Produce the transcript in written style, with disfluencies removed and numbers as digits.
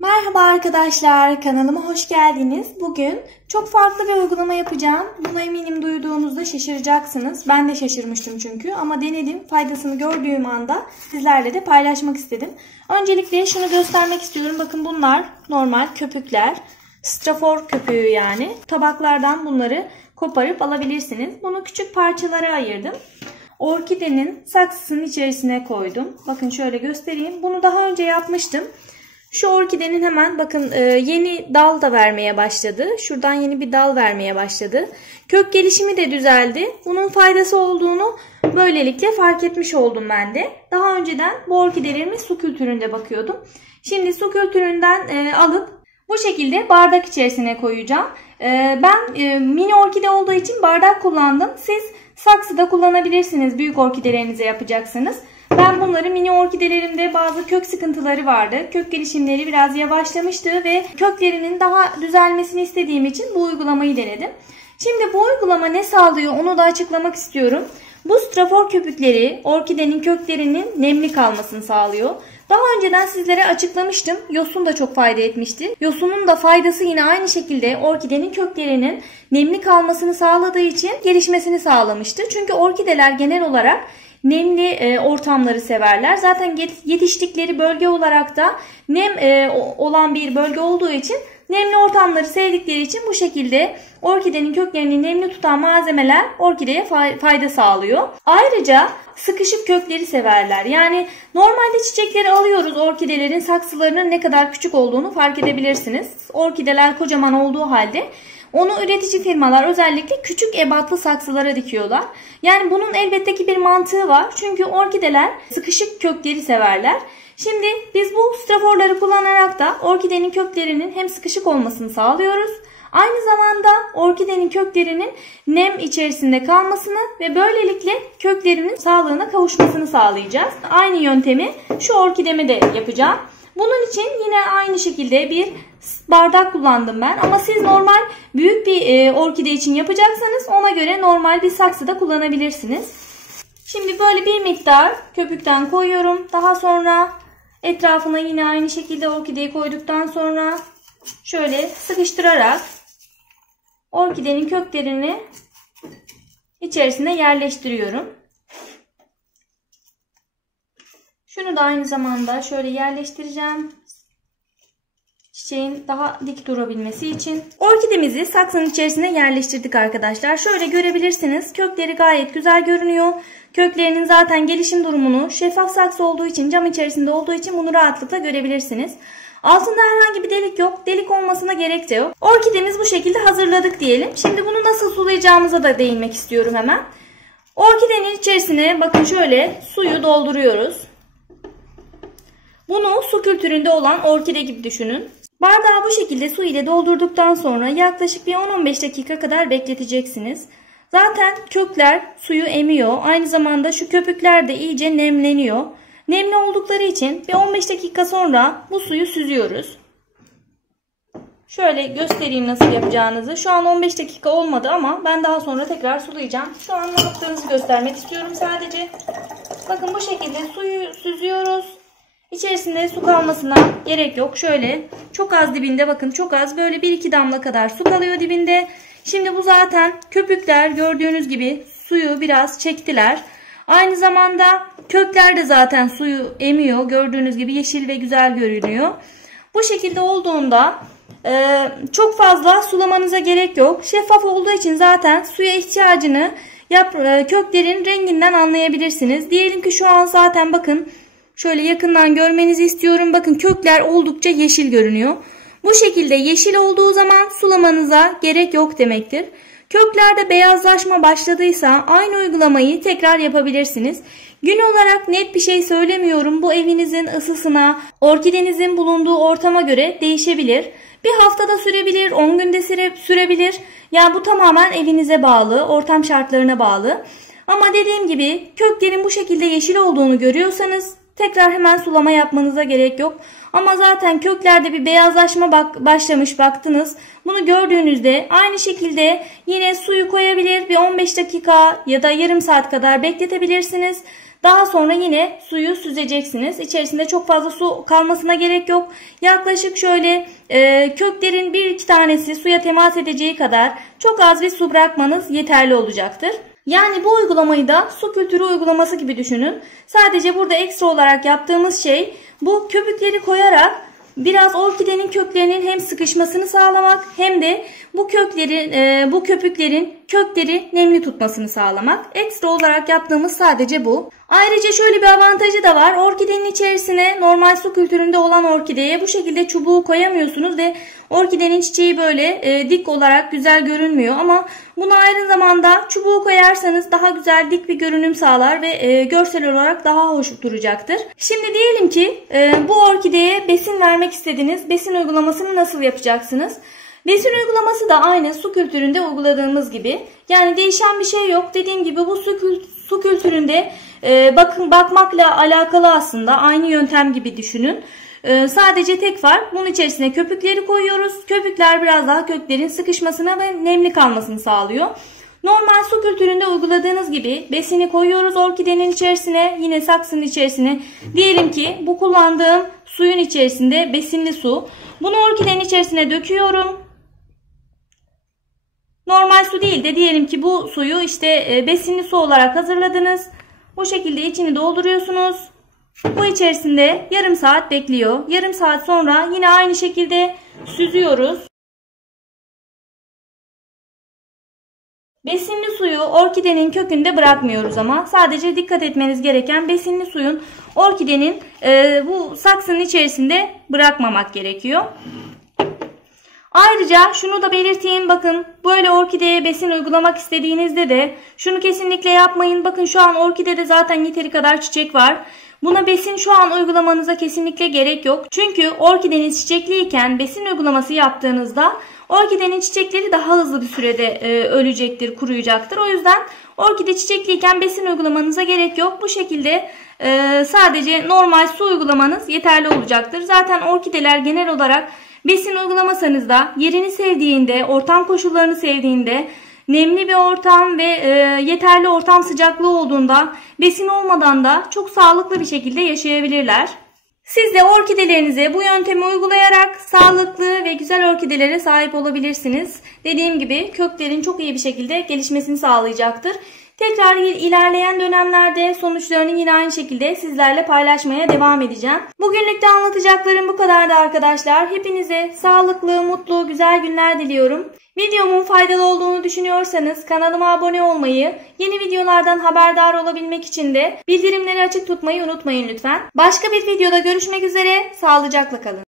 Merhaba arkadaşlar, kanalıma hoş geldiniz. Bugün çok farklı bir uygulama yapacağım. Bunu eminim duyduğunuzda şaşıracaksınız. Ben de şaşırmıştım çünkü ama denedim. Faydasını gördüğüm anda sizlerle de paylaşmak istedim. Öncelikle şunu göstermek istiyorum. Bakın bunlar normal köpükler. Strafor köpüğü yani. Tabaklardan bunları koparıp alabilirsiniz. Bunu küçük parçalara ayırdım. Orkidenin saksısının içerisine koydum. Bakın şöyle göstereyim. Bunu daha önce yapmıştım. Şu orkidenin hemen bakın yeni dal da vermeye başladı. Şuradan yeni bir dal vermeye başladı. Kök gelişimi de düzeldi. Bunun faydası olduğunu böylelikle fark etmiş oldum ben de. Daha önceden bu orkidelerimi su kültüründe bakıyordum. Şimdi su kültüründen alıp bu şekilde bardak içerisine koyacağım. Ben mini orkide olduğu için bardak kullandım. Siz saksıda kullanabilirsiniz büyük orkidelerinize yapacaksınız. Ben bunları mini orkidelerimde bazı kök sıkıntıları vardı. Kök gelişimleri biraz yavaşlamıştı ve köklerinin daha düzelmesini istediğim için bu uygulamayı denedim. Şimdi bu uygulama ne sağlıyor onu da açıklamak istiyorum. Bu strafor köpükleri orkidenin köklerinin nemli kalmasını sağlıyor. Daha önceden sizlere açıklamıştım. Yosun da çok fayda etmişti. Yosunun da faydası yine aynı şekilde orkidenin köklerinin nemli kalmasını sağladığı için gelişmesini sağlamıştı. Çünkü orkideler genel olarak nemli ortamları severler. Zaten yetiştikleri bölge olarak da nem olan bir bölge olduğu için nemli ortamları sevdikleri için bu şekilde orkidenin köklerini nemli tutan malzemeler orkideye fayda sağlıyor. Ayrıca sıkışık kökleri severler. Yani normalde çiçekleri alıyoruz, orkidelerin saksılarının ne kadar küçük olduğunu fark edebilirsiniz. Orkideler kocaman olduğu halde onu üretici firmalar özellikle küçük ebatlı saksılara dikiyorlar. Yani bunun elbette ki bir mantığı var. Çünkü orkideler sıkışık kökleri severler. Şimdi biz bu straforları kullanarak da orkidenin köklerinin hem sıkışık olmasını sağlıyoruz. Aynı zamanda orkidenin köklerinin nem içerisinde kalmasını ve böylelikle köklerinin sağlığına kavuşmasını sağlayacağız. Aynı yöntemi şu orkideme de yapacağım. Bunun için yine aynı şekilde bir bardak kullandım ben. Ama siz normal büyük bir orkide için yapacaksanız ona göre normal bir saksıda kullanabilirsiniz. Şimdi böyle bir miktar köpükten koyuyorum. Daha sonra etrafına yine aynı şekilde orkideyi koyduktan sonra şöyle sıkıştırarak orkidenin köklerini içerisine yerleştiriyorum. Şunu da aynı zamanda şöyle yerleştireceğim. Çiçeğin daha dik durabilmesi için. Orkidemizi saksının içerisine yerleştirdik arkadaşlar. Şöyle görebilirsiniz. Kökleri gayet güzel görünüyor. Köklerinin zaten gelişim durumunu şeffaf saksı olduğu için, cam içerisinde olduğu için bunu rahatlıkla görebilirsiniz. Altında herhangi bir delik yok. Delik olmasına gerek de yok. Orkidemiz bu şekilde hazırladık diyelim. Şimdi bunu nasıl sulayacağımıza da değinmek istiyorum hemen. Orkidenin içerisine bakın şöyle suyu dolduruyoruz. Bunu su kültüründe olan orkide gibi düşünün. Bardağı bu şekilde su ile doldurduktan sonra yaklaşık bir 10-15 dakika kadar bekleteceksiniz. Zaten kökler suyu emiyor. Aynı zamanda şu köpükler de iyice nemleniyor. Nemli oldukları için bir 15 dakika sonra bu suyu süzüyoruz. Şöyle göstereyim nasıl yapacağınızı. Şu an 15 dakika olmadı ama ben daha sonra tekrar sulayacağım. Şu an ne yaptığınızı göstermek istiyorum sadece. Bakın bu şekilde suyu süzüyoruz. İçerisinde su kalmasına gerek yok. Şöyle çok az dibinde bakın çok az böyle 1-2 damla kadar su kalıyor dibinde. Şimdi bu zaten köpükler gördüğünüz gibi suyu biraz çektiler. Aynı zamanda kökler de zaten suyu emiyor. Gördüğünüz gibi yeşil ve güzel görünüyor. Bu şekilde olduğunda çok fazla sulamanıza gerek yok. Şeffaf olduğu için zaten suya ihtiyacını köklerin renginden anlayabilirsiniz. Diyelim ki şu an zaten bakın şöyle yakından görmenizi istiyorum. Bakın kökler oldukça yeşil görünüyor. Bu şekilde yeşil olduğu zaman sulamanıza gerek yok demektir. Köklerde beyazlaşma başladıysa aynı uygulamayı tekrar yapabilirsiniz. Gün olarak net bir şey söylemiyorum. Bu evinizin ısısına, orkidenizin bulunduğu ortama göre değişebilir. Bir haftada sürebilir, 10 günde sürebilir. Yani bu tamamen evinize bağlı, ortam şartlarına bağlı. Ama dediğim gibi köklerin bu şekilde yeşil olduğunu görüyorsanız tekrar hemen sulama yapmanıza gerek yok. Ama zaten köklerde bir beyazlaşma başlamış baktınız. Bunu gördüğünüzde aynı şekilde yine suyu koyabilir. Bir 15 dakika ya da yarım saat kadar bekletebilirsiniz. Daha sonra yine suyu süzeceksiniz. İçerisinde çok fazla su kalmasına gerek yok. Yaklaşık şöyle köklerin 1-2 tanesi suya temas edeceği kadar çok az bir su bırakmanız yeterli olacaktır. Yani bu uygulamayı da su kültürü uygulaması gibi düşünün. Sadece burada ekstra olarak yaptığımız şey bu köpükleri koyarak biraz orkidenin köklerinin hem sıkışmasını sağlamak hem de bu köpüklerin kökleri nemli tutmasını sağlamak. Ekstra olarak yaptığımız sadece bu. Ayrıca şöyle bir avantajı da var. Orkidenin içerisine normal su kültüründe olan orkideye bu şekilde çubuğu koyamıyorsunuz ve orkidenin çiçeği böyle dik olarak güzel görünmüyor. Ama buna aynı zamanda çubuğu koyarsanız daha güzel dik bir görünüm sağlar ve görsel olarak daha hoş duracaktır. Şimdi diyelim ki bu orkideye besin vermek istediniz. Besin uygulamasını nasıl yapacaksınız? Besin uygulaması da aynı su kültüründe uyguladığımız gibi. Yani değişen bir şey yok. Dediğim gibi bu su kültüründe bakmakla alakalı aslında aynı yöntem gibi düşünün. Sadece tek fark bunun içerisine köpükleri koyuyoruz. Köpükler biraz daha köklerin sıkışmasına ve nemli kalmasını sağlıyor. Normal su kültüründe uyguladığınız gibi besini koyuyoruz orkidenin içerisine, yine saksının içerisine. Diyelim ki bu kullandığım suyun içerisinde besinli su. Bunu orkidenin içerisine döküyorum. Normal su değil de diyelim ki bu suyu işte besinli su olarak hazırladınız. Bu şekilde içini dolduruyorsunuz. Bu içerisinde yarım saat bekliyor. Yarım saat sonra yine aynı şekilde süzüyoruz. Besinli suyu orkidenin kökünde bırakmıyoruz ama sadece dikkat etmeniz gereken besinli suyun orkidenin bu saksının içerisinde bırakmamak gerekiyor. Ayrıca şunu da belirteyim, bakın böyle orkideye besin uygulamak istediğinizde de şunu kesinlikle yapmayın. Bakın şu an orkidede zaten yeteri kadar çiçek var. Buna besin şu an uygulamanıza kesinlikle gerek yok. Çünkü orkideniz çiçekliyken besin uygulaması yaptığınızda orkidenin çiçekleri daha hızlı bir sürede ölecektir, kuruyacaktır. O yüzden orkide çiçekliyken besin uygulamanıza gerek yok. Bu şekilde sadece normal su uygulamanız yeterli olacaktır. Zaten orkideler genel olarak besin uygulamasanız da yerini sevdiğinde, ortam koşullarını sevdiğinde, nemli bir ortam ve yeterli ortam sıcaklığı olduğunda besin olmadan da çok sağlıklı bir şekilde yaşayabilirler. Siz de orkidelerinize bu yöntemi uygulayarak sağlıklı ve güzel orkidelere sahip olabilirsiniz. Dediğim gibi köklerin çok iyi bir şekilde gelişmesini sağlayacaktır. Tekrar ilerleyen dönemlerde sonuçlarını yine aynı şekilde sizlerle paylaşmaya devam edeceğim. Bugünlük de anlatacaklarım bu kadardı arkadaşlar. Hepinize sağlıklı, mutlu, güzel günler diliyorum. Videomun faydalı olduğunu düşünüyorsanız kanalıma abone olmayı, yeni videolardan haberdar olabilmek için de bildirimleri açık tutmayı unutmayın lütfen. Başka bir videoda görüşmek üzere, sağlıcakla kalın.